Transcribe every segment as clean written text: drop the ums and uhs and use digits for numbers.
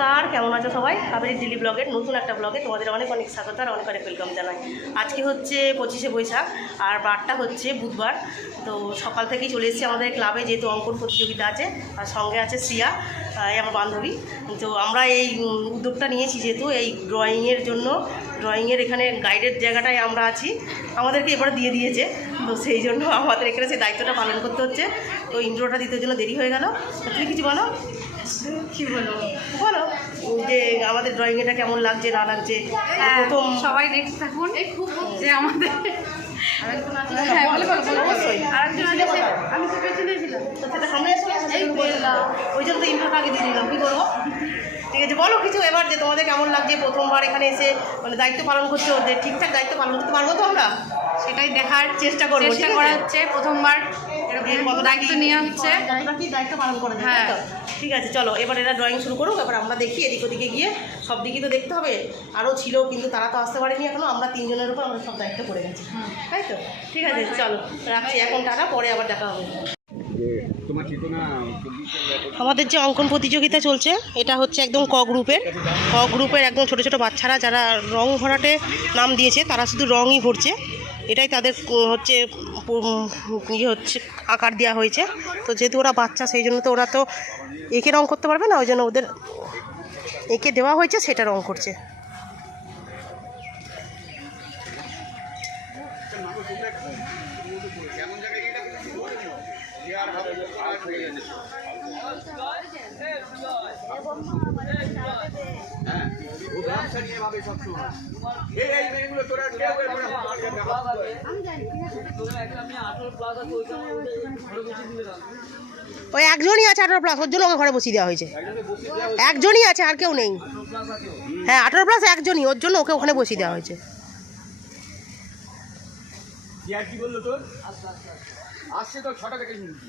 নমস্কার, কেমন আছো সবাই? কাবেরী ডেলি ব্লগের নতুন একটা ব্লগে তোমাদের অনেক অনেক স্বাগত আর অনেক অনেক ওয়েলকাম জানাই। আজকে হচ্ছে 25শে বৈশাখ আর বারটা হচ্ছে বুধবার। তো সকাল থেকেই চলে এসেছি আমাদের ক্লাবে, যেহেতু অঙ্কন প্রতিযোগিতা আছে আর সঙ্গে আছে শ্রিয়া, আমার বান্ধবী। তো আমরা এই উদ্যোগটা নিয়েছি যেহেতু এই ড্রয়িংয়ের জন্য, ড্রয়িংয়ের এখানে গাইডের জায়গাটায় আমরা আছি, আমাদেরকে এবারে দিয়ে দিয়েছে। তো সেই জন্য আমাদের এখানে সেই দায়িত্বটা পালন করতে হচ্ছে। তো ইন্ট্রোটা দিতে জন্য দেরি হয়ে গেল। তুমি কিছু বলো, কি বলবো বলো যে আমাদের ড্রয়িং এটা কেমন লাগছে না লাগছে। প্রথম সবাই দেখতে থাকুন যে আমাদের আমি তো পেছনে ছিলাম, সেটা সামনে ওই জন্য তো ইন্ট্রোটা আগে দিয়ে দিলাম। কী করবো, ঠিক আছে বলো কিছু এবার যে তোমাদের কেমন লাগছে প্রথমবার এখানে এসে, মানে দায়িত্ব পালন করছো, যে ঠিকঠাক দায়িত্ব পালন করতে পারবো তো আমরা, সেটাই দেখার চেষ্টা করবো। চেষ্টা করা হচ্ছে প্রথমবার দায়িত্ব নেওয়া হচ্ছে, কতটা কি দায়িত্ব পালন করা যায়। হ্যাঁ ঠিক আছে চলো এবার এরা ড্রয়িং শুরু করুক, এবার আমরা দেখি এদিক ওদিকে গিয়ে সব দিকই তো দেখতে হবে। আরও ছিল কিন্তু তারা তো আসতে পারেনি এখনো, আমরা তিনজনের উপর আমরা সব দায়িত্ব করে গেছি, তাই তো? ঠিক আছে চলো রাখছি এখন, টাটা, পরে আবার দেখা হবে। আমাদের যে অঙ্কন প্রতিযোগিতা চলছে এটা হচ্ছে একদম ক গ্রুপের একদম ছোট ছোট বাচ্চারা যারা রং ভরাটে নাম দিয়েছে, তারা শুধু রঙই ভরছে, এটাই তাদের হচ্ছে ইয়ে হচ্ছে আকার দেওয়া হয়েছে। তো যেহেতু ওরা বাচ্চা সেই জন্য তো ওরা তো এঁকে রং করতে পারবে না, ওই জন্য ওদের এঁকে দেওয়া হয়েছে সেটা রং করছে। ওই একজনই আছে 18+, ওর জন্য ওকে ঘরে বসিয়ে দেওয়া হয়েছে। একজনই আছে, আর কেউ নেই। হ্যাঁ 18+ একজনই, ওর জন্য ওকে ওখানে বসিয়ে দেওয়া হয়েছে। আসছে তো 6টা থেকে শুনছি।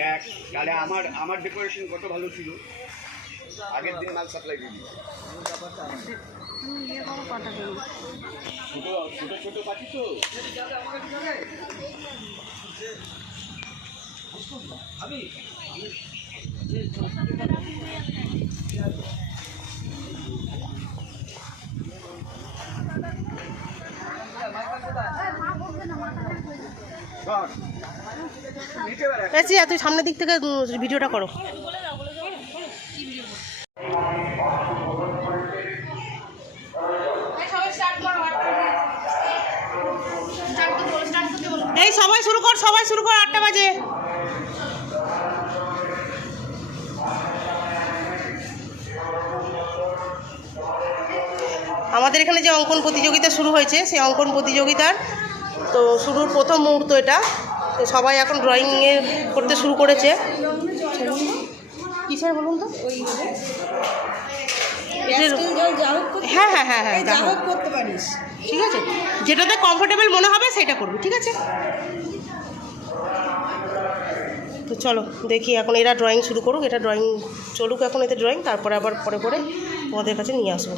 দেখ তাহলে আমার ডেকোরেশন কত ভালো ছিল, আগের দিন মাল সাপ্লাই দিবি। ছোট ছোট পাখি তো আমি তুই সামনের দিক থেকে ভিডিওটা করো। এই সবাই শুরু কর 8টা বাজে। আমাদের এখানে যে অঙ্কন প্রতিযোগিতা শুরু হয়েছে সেই অঙ্কন প্রতিযোগিতার তো শুরুর প্রথম মুহূর্ত এটা। তো সবাই এখন ড্রয়িংয়ে করতে শুরু করেছে। কিসের বলুন তো? হ্যাঁ হ্যাঁ হ্যাঁ হ্যাঁ করতে পারিস, ঠিক আছে, যেটাতে কমফোর্টেবল মনে হবে সেটা করবি, ঠিক আছে। তো চলো দেখি এখন এরা ড্রয়িং শুরু করুক, এটা ড্রয়িং চলুক এখন, এতে ড্রয়িং, তারপরে আবার পরে পরে তোমাদের কাছে নিয়ে আসবো।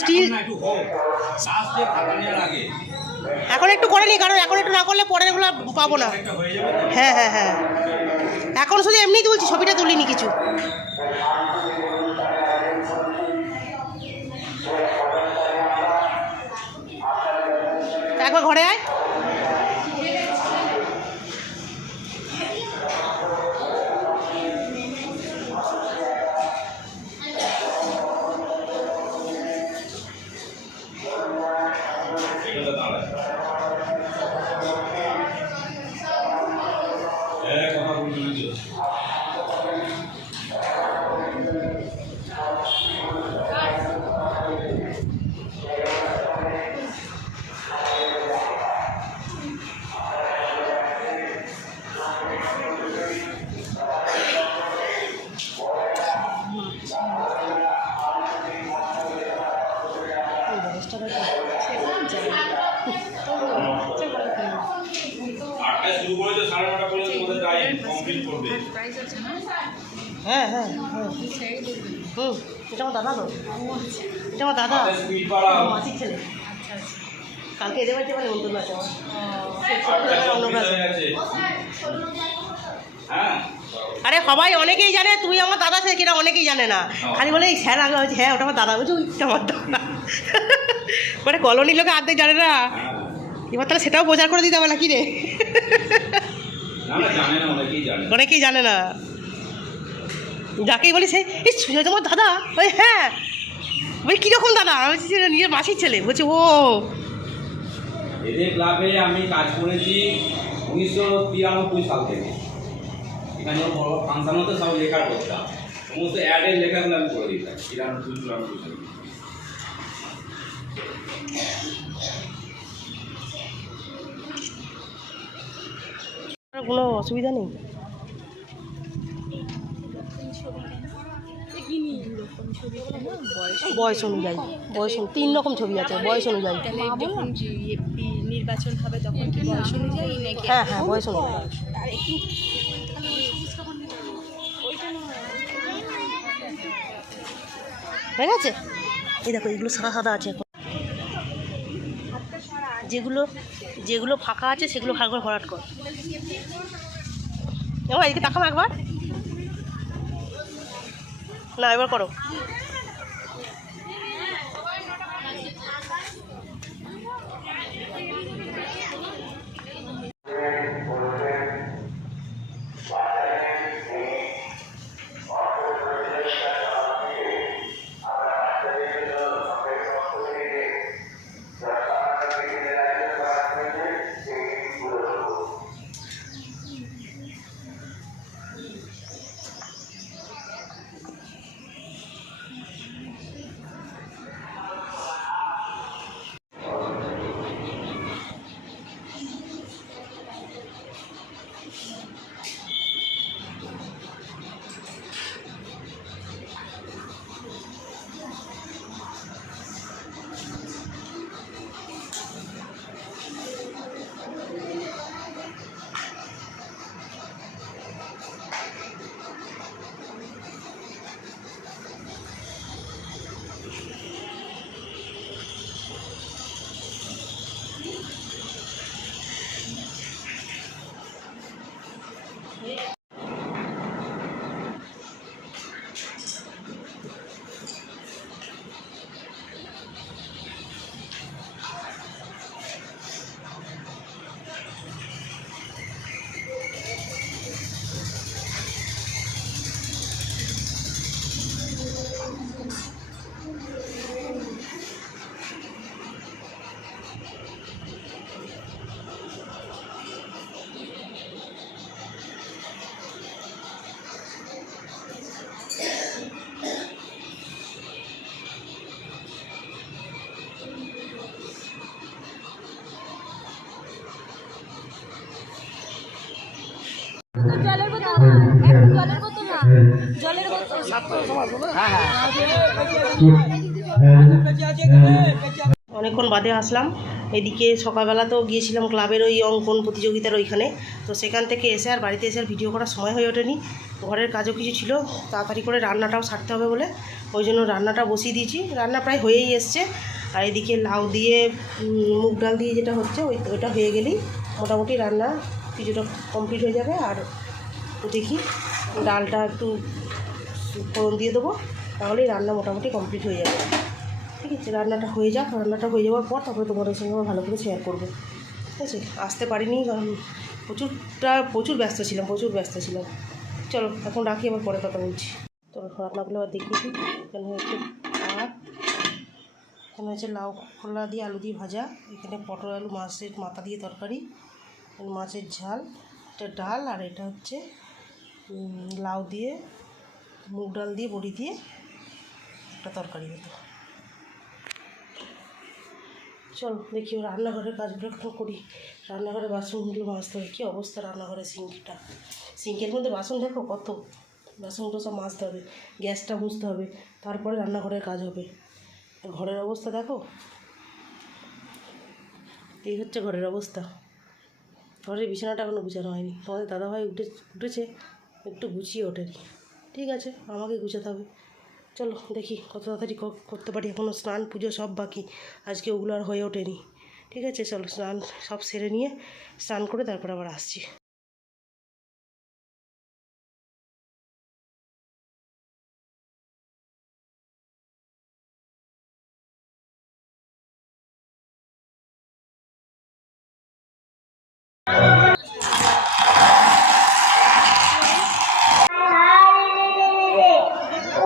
স্টিল এখন একটু করে নিই, কারণ এখন একটু না করলে পরেরগুলো পাবো না। হ্যাঁ হ্যাঁ হ্যাঁ এখন শুধু এমনি তুলছি, ছবিটা তুলিনি কিছু। একবার ঘরে আয়। হ্যাঁ হ্যাঁ হ্যাঁ এটা আমার দাদা, তো এটা আমার দাদা মাসির ছেলে। কালকে এদের বাড়িতে মানে নতুন আছে আমার। অন্য কাজ। আরে সবাই অনেকেই জানে তুই আমার দাদা, সে কিনা অনেকেই জানে না, খালি বলে এই স্যার আগে হচ্ছে, হ্যাঁ ওটা আমার দাদা, বলছে ওইটা আমার দাদা। মানে কলোনি লোকে অর্ধেক জানে না, এবার তাহলে সেটাও প্রচার করে দিতে হবে নাকি রে? অনেকেই জানে না, যাকেই বলি সে এই সুজয় তোমার দাদা, ওই হ্যাঁ, বলি কীরকম দাদা? আমি বলছি নিজের মাসির ছেলে, বলছে ও। এদের ক্লাবে আমি কাজ করেছি 1993 সাল থেকে। এখানে বড় ফাংশন হতো, সব লেখা করতাম, সমস্ত অ্যাডের লেখাগুলো আমি করে দিতাম 93 সালে। কোনো অসুবিধা নেই। বয়স অনুযায়ী, 3 রকম ছবি আছে, বয়স অনুযায়ী। নির্বাচন হবে তখন কি বয়স অনুযায়ী নাকি? হ্যাঁ হ্যাঁ, বয়স অনুযায়ী। হয়ে গেছে। এই দেখো এগুলো সাদা সাদা আছে এখন, যেগুলো যেগুলো ফাঁকা আছে সেগুলো ভালো করে ভরাট কর। এবার এদিকে তাকাও একবার, না এবার করো। জলের বোতল না, একটা জলের বোতল না, জলের বোতল। অনেকক্ষণ বাদে আসলাম। এদিকে সকালবেলা তো গিয়েছিলাম ক্লাবের ওই অঙ্কন প্রতিযোগিতার ওইখানে, তো সেখান থেকে এসে আর বাড়িতে এসে আর ভিডিও করার সময় হয়ে ওঠেনি। ঘরের কাজও কিছু ছিল, তাড়াতাড়ি করে রান্নাটাও সারতে হবে বলে ওই জন্য রান্নাটা বসিয়ে দিয়েছি। রান্না প্রায় হয়েই এসছে। আর এদিকে লাউ দিয়ে মুগ ডাল দিয়ে যেটা হচ্ছে ওইটা হয়ে গেলেই মোটামুটি রান্না কিছুটা কমপ্লিট হয়ে যাবে। আর দেখি ডালটা একটু ফোড়ন দিয়ে দেবো, তাহলেই রান্না মোটামুটি কমপ্লিট হয়ে যাবে। ঠিক আছে, রান্নাটা হয়ে যাক, রান্নাটা হয়ে যাওয়ার পর তারপরে তোমাদের সঙ্গে আমার ভালো করে শেয়ার করবো। ঠিক আছে, আসতে পারিনি কারণ প্রচুর ব্যস্ত ছিলাম। চলো এখন রাখি, আবার পরে কথা বলছি। তো রান্নাগুলো আবার দেখিয়ে দিই। এখানে হচ্ছে ভাত, এখানে হচ্ছে লাউ খোলা দিয়ে আলু দিয়ে ভাজা, এখানে পটল আলু মাছের মাথা দিয়ে তরকারি, মাছের ঝাল, এটা ডাল, আর এটা হচ্ছে লাউ দিয়ে মুগ ডাল দিয়ে বড়ি দিয়ে একটা তরকারি হতো। চলো দেখি রান্নাঘরের কাজগুলো একটু করি। রান্নাঘরে বাসনগুলো মাজতে হবে, কী অবস্থা রান্নাঘরের সিঙ্কের মধ্যে বাসন দেখো কত, বাসনগুলো সব মাজতে হবে, গ্যাসটা মুছতে হবে, তারপরে রান্নাঘরের কাজ হবে। ঘরের অবস্থা দেখো, এই হচ্ছে ঘরের অবস্থা। ঘরের বিছানাটা এখনও গুছানো হয়নি, তোমাদের দাদাভাই উঠেছে, একটু গুছিয়ে ওঠেনি। ঠিক আছে, আমাকে গুছাতে হবে। চলো দেখি কত তাড়াতাড়ি করতে পারি। এখনও স্নান পুজো সব বাকি, আজকে ওগুলো আর হয়ে ওঠেনি। ঠিক আছে, চলো স্নান সব সেরে নিয়ে স্নান করে তারপর আবার আসছি।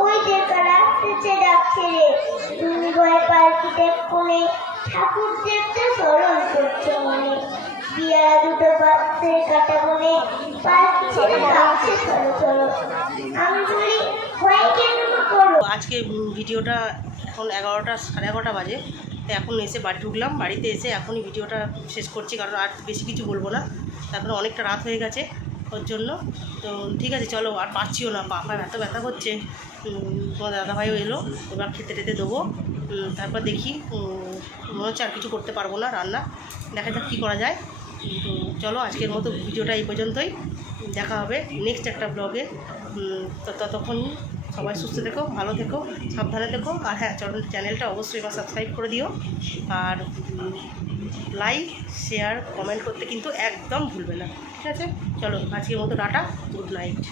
ওই যে কারা আসছে ডাকছে রে, তুমি ভয় পালকিতে কোণে ঠাকুর দেখতে স্মরণ করছো মনে, বিয়ারা দুটো বাচ্চে কাটা বনে পালকি ছেড়ে কাছে চলো চলো, আমি বলি ভয় কেন করো। আজকে ভিডিওটা এখন 11টা সাড়ে 11টা বাজে, তো এখন এসে বাড়ি ঢুকলাম। বাড়িতে এসে এখনই ভিডিওটা শেষ করছি, কারণ আর বেশি কিছু বলবো না, তারপরে অনেকটা রাত হয়ে গেছে ওর জন্য। তো ঠিক আছে, চলো, আর পারছিও না, পা পায়ে এত ব্যথা করছে। তোমার দাদাভাইও এলো, এবার খেতে টেতে দেবো, তারপর দেখি, মনে হচ্ছে আর কিছু করতে পারবো না রান্না, দেখা যাক কী করা যায়। তো চলো, আজকের মতো ভিডিওটা এই পর্যন্তই, দেখা হবে নেক্সট একটা ব্লগে। তো ততক্ষণ সবাই সুস্থ থেকো, ভালো থেকো, সাবধানে থেকো। আর হ্যাঁ, চ্যানেলটা অবশ্যই এবার সাবস্ক্রাইব করে দিও, আর লাইক শেয়ার কমেন্ট করতে কিন্তু একদম ভুলবে না। ঠিক আছে, চলো, আজকের মতো টাটা, গুড নাইট।